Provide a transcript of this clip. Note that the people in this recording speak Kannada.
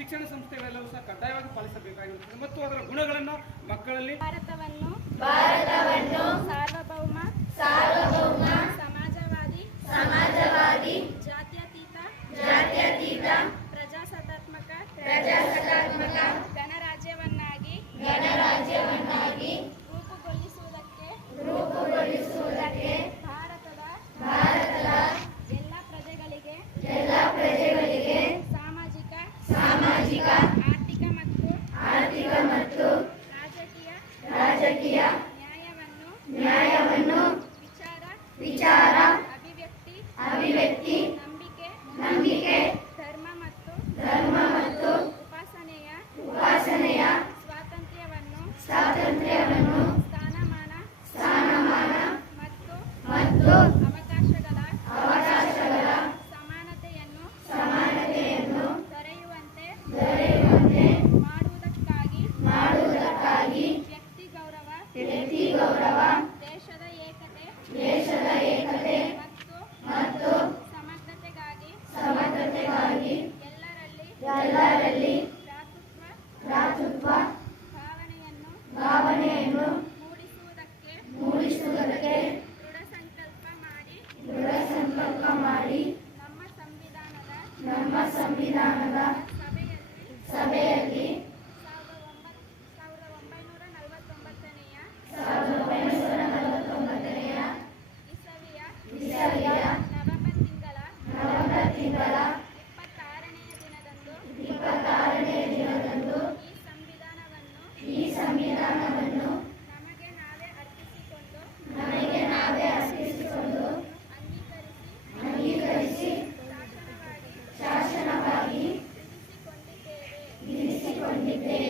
ಶಿಕ್ಷಣ ಸಂಸ್ಥೆಗಳೆಲ್ಲವೂ ಸಹ ಕಡ್ಡಾಯವಾಗಿ ಪಾಲಿಸಬೇಕಾಗಿರುತ್ತದೆ ಮತ್ತು ಅದರ ಗುಣಗಳನ್ನು ಮಕ್ಕಳಲ್ಲಿ ಭಾರತವನ್ನು ಸಾರ್ವಭೌಮ ಸಮಾಜವಾದಿ ಜಾತ್ಯತೀತ ಪ್ರಜಾಸತ್ತಾತ್ಮಕ ಗಣರಾಜ್ಯವನ್ನಾಗಿ ರೂಪುಗೊಳಿಸುವುದಕ್ಕೆ ಭಾರತದ ಎಲ್ಲ ಪ್ರಜೆಗಳಿಗೆ ಸಾಮಾಜಿಕ ಆರ್ಥಿಕ ಮತ್ತು ರಾಜಕೀಯ ನ್ಯಾಯವನ್ನು ವಿಚಾರ ಅಭಿವ್ಯಕ್ತಿ ನಂಬಿಕೆ ಧರ್ಮ ಮತ್ತು ಉಪಾಸನೆಯ ಸ್ವಾತಂತ್ರ್ಯವನ್ನು ಸ್ಥಾನಮಾನ ಮತ್ತು ಅವಕಾಶಗಳ ಸಮಾನತೆಯನ್ನು ದೊರೆಯುವಂತೆ ಮಾಡುವುದಕ್ಕಾಗಿ ವ್ಯಕ್ತಿ ಗೌರವ ದೇಶದ ಏಕತೆ ಮತ್ತು ಸಮಗ್ರತೆಗಾಗಿ ಎಲ್ಲರಲ್ಲಿ ಭ್ರಾತೃತ್ವ ಭಾವನೆಯನ್ನು ಮೂಡಿಸುವುದಕ್ಕೆ ದೃಢ ಸಂಕಲ್ಪ ಮಾಡಿ ನಮ್ಮ ಸಂವಿಧಾನದ ಸಭೆಯಲ್ಲಿ 1949ನೇ ಇಸವಿಯ ನವೆಂಬರ್ ತಿಂಗಳ 26ನೇ ದಿನದಂದು ಈ ಸಂವಿಧಾನವನ್ನು ನಮಗೆ ನಾವೇ ಅರ್ಪಿಸಿಕೊಂಡು ಅಂಗೀಕರಿಸಿ ಶಾಸನವಾಗಿ ಇರಿಸಿಕೊಂಡಿದ್ದೇವೆ.